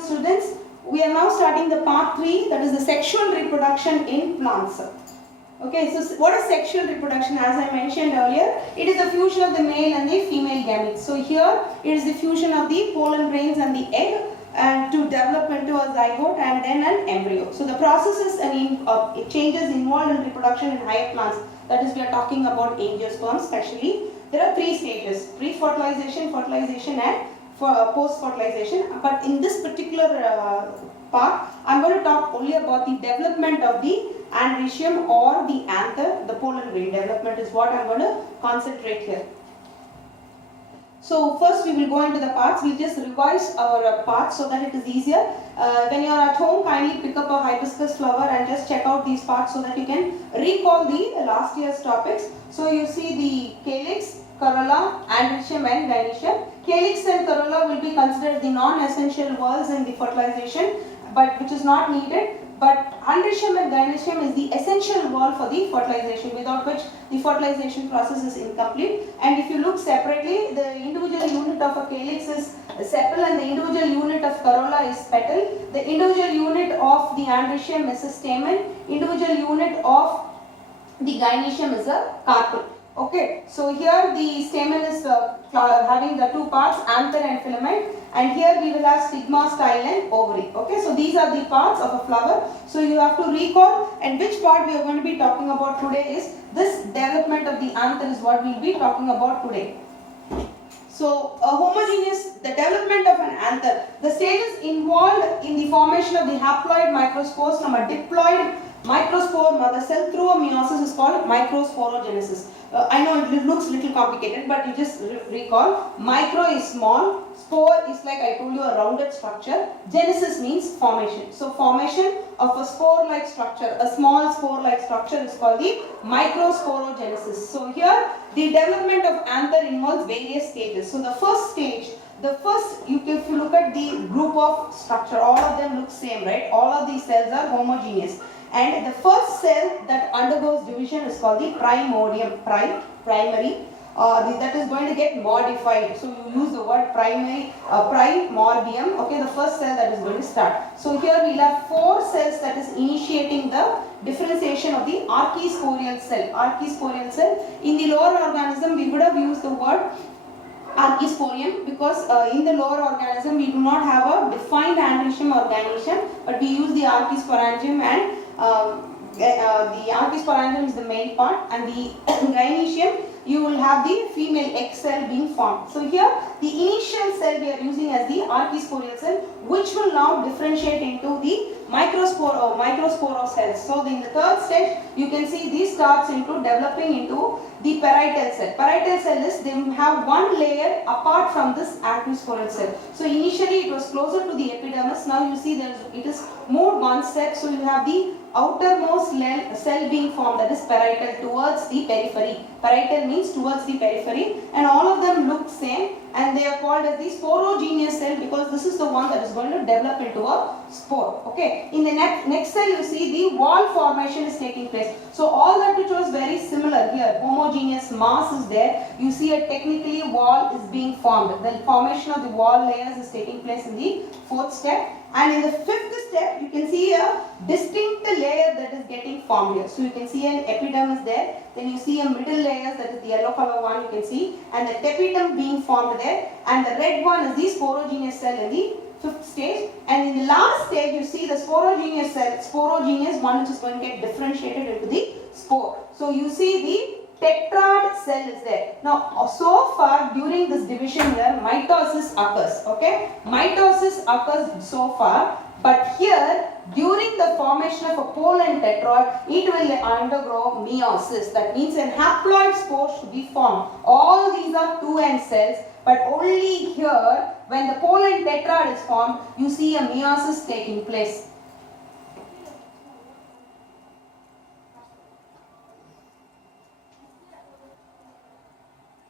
Students, we are now starting the part 3, that is the sexual reproduction in plants. Okay, so what is sexual reproduction? As I mentioned earlier, it is the fusion of the male and the female gametes. So here it is the fusion of the pollen grains and the egg and to develop into a zygote and then an embryo. So the processes and changes involved in reproduction in higher plants, that is we are talking about angiosperms especially. There are 3 stages: pre-fertilization, fertilization and post-fertilization. But in this particular part, I am going to talk only about the development of the androecium or the anther, the pollen grain development is what I am going to concentrate here. So first we will go into the parts. We will just revise our parts so that it is easier. When you are at home, kindly pick up a hibiscus flower and just check out these parts so that you can recall the last year's topics. So you see the calyx, corolla, androecium and gynoecium. Calyx and corolla will be considered the non-essential whorls in the fertilization, but which is not needed. But androecium and gynoecium is the essential whorl for the fertilization, without which the fertilization process is incomplete. And if you look separately, the individual unit of a calyx is sepal and the individual unit of corolla is petal. The individual unit of the androecium is a stamen. Individual unit of the gynoecium is a carpel. Okay, so here the stamen is having the 2 parts, anther and filament, and here we will have stigma, style and ovary. Okay, so these are the parts of a flower. So you have to recall, and which part we are going to be talking about today is this development of the anther is what we will be talking about today. So the development of an anther, the stages involved in the formation of the haploid microspores from a diploid microspore mother cell through a meiosis is called microsporogenesis. I know it looks a little complicated, but you just recall, micro is small, spore is like I told you a rounded structure, genesis means formation. So formation of a spore-like structure, a small spore-like structure is called the microsporogenesis. So here the development of anther involves various stages. So the first stage, if you look at the group of structure, all of them look same, right? All of these cells are homogeneous. And the first cell that undergoes division is called the primordium, primary, that is going to get modified. So you use the word primordium, okay, the first cell that is going to start. So here we will have 4 cells that is initiating the differentiation of the archisporial cell. Archisporial cell, in the lower organism we would have used the word archisporium because in the lower organism we do not have a defined androecium or gynoecium, but we use the archisporangium, and the archisporangium is the male part, and the gynoecium you will have the female egg cell being formed. So here the initial cell we are using as the archisporial cell, which will now differentiate into the microspore cells. So in the third stage you can see this starts into developing into the parietal cell. Parietal cell is, they have one layer apart from this archisporial cell. So initially it was closer to the epidermis. Now you see it is moved one step. So you have the outermost cell being formed, that is parietal, towards the periphery. Parietal means towards the periphery, and all of them look same, and they are called as the sporogenous cell because this is the one that is going to develop into a spore. Okay, in the next cell you see the wall formation is taking place. So all that which was very similar here, homogeneous mass is there, you see a technically wall is being formed. The formation of the wall layers is taking place in the 4th step, and in the 5th step you can see a distinct layer that is getting formed here. So you can see an epidermis there, then you see a middle layer, that is the yellow color one you can see, and the tapetum being formed there, and the red one is the sporogenous cell in the 5th stage, and in the last stage you see the sporogenous cell, sporogenous one which is going to get differentiated into the spore. So you see the tetrad cell is there. Now so far during this division here mitosis occurs, okay, mitosis occurs so far, but here during the formation of a pollen tetrad it will undergo meiosis. That means a haploid spore should be formed. All these are 2-end cells, but only here when the pollen tetrad is formed you see a meiosis taking place.